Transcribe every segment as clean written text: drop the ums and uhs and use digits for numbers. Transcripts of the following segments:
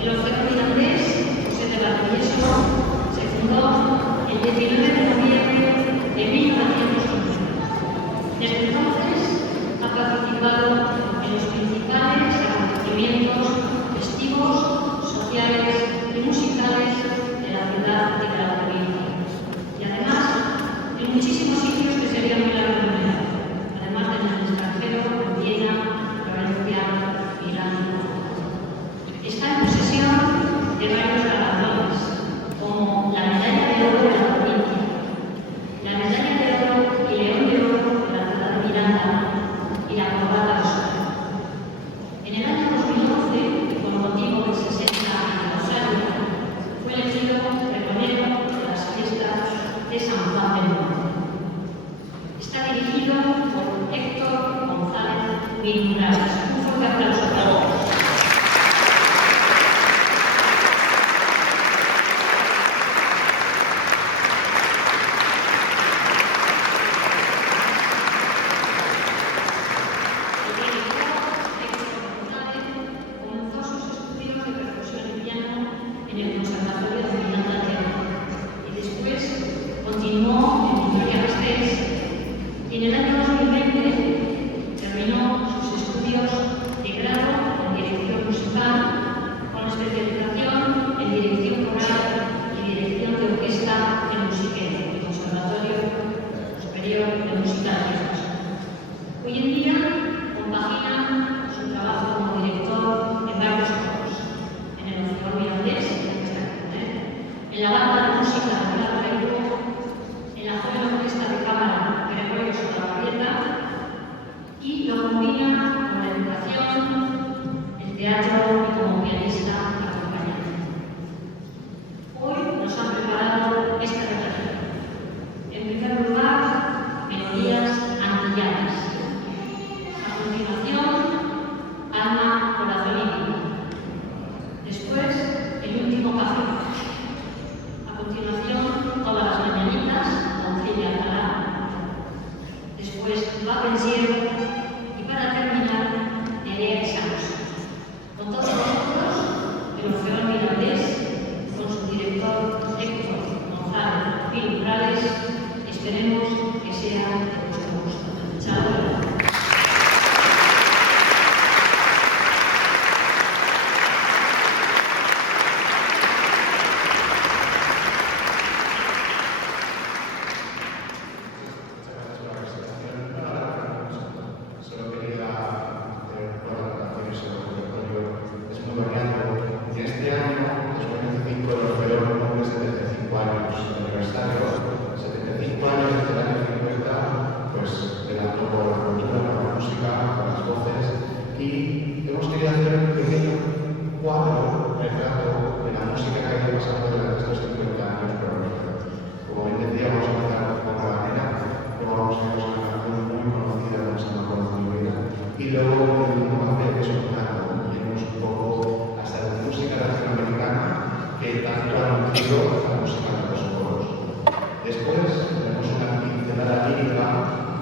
El Orfeón Mirandés, José de Valdivieso, se fundó el 19 de noviembre de 1911. Desde entonces ha participado en los principales acontecimientos festivos, sociales y musicales de la ciudad y de la provincia. Y además, en muchísimos sitios que serían muy largo de enumerar, además de en el extranjero, en Viena, Florencia, Milán. Está en posesión de varios galardones, como la Medalla de Oro de la provincia, la Medalla de Oro y León de Oro de la ciudad de Miranda y la Corbata Rosario. En el año 2011, con motivo del 60 aniversario, fue elegido pregonero de las fiestas de San Juan del Monte. Está dirigido por Héctor González Vinurales. Un fuerte aplauso a todos. En el año 2020 terminó sus estudios de grado en dirección musical con especialización en dirección coral y dirección de orquesta en Musiquén, el Conservatorio Superior de Música de Texas. Hoy en día compagina su trabajo como director en varios coros, en el Orfeón Mirandés, en la banda de música de la Reino, en la joven orquesta de cámara Gregorio Sotolabarrieta, y lo combina con la educación, el teatro y como pianista acompañante. Hoy nos han preparado esta repertorio. En primer lugar, melodías antillanas. A continuación, Alma, Corazón y Vida. Después, El último café. A continuación, Todas las mañanitas, con Celia Alcalá. Después, Va Pensiero. Y para terminar, Nerea y Santos. Con todos nosotros, el Orfeón Mirandés, con su director Héctor González Vinurales, esperemos que sea de vuestro gusto. Chao. Y hemos querido hacer un pequeño cuadro, retrato de la música que ha ido pasando durante estos 50 años por el Orfeón. Como bien decía, vamos a empezar con la manera, luego vamos a ir a una canción muy conocida que se llama Corazón y Vida, y luego el último café, que es un tango, y vemos un poco hasta la música latinoamericana que tanto ha nutrido la música de los coros. Después tenemos una pincelada lírica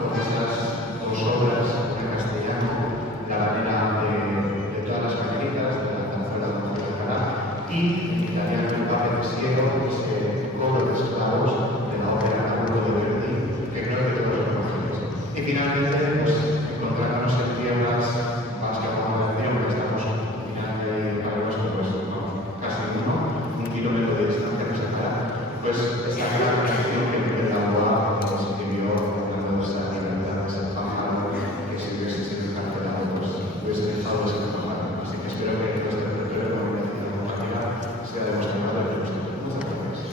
con esas dos obras en castellano, La Banera de todas las mañanitas, de la zarzuela de Gonzalo Alcalá, y en italiano Un Va Pensiero, ese coro de esclavos de la ópera Nabucco de Verdi, que creo que todos lo conocemos. Y finalmente, pues, encontrándonos en tierras más que acumulación, que estamos mirando y hablamos pues, casi un kilómetro de distancia que nos separa, pues esta gran canción que me da agua, como se escribió hablando de esa libertad, de ese pájaro que sigue siendo encarcelado, pues dejado de ser pájaro. Así que espero que este repertorio con una demostrativa sea demostrado de nuestro. Muchas gracias.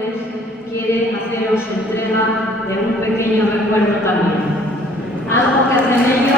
López quiere haceros entrega de un pequeño recuerdo también. Algo que hacen ellos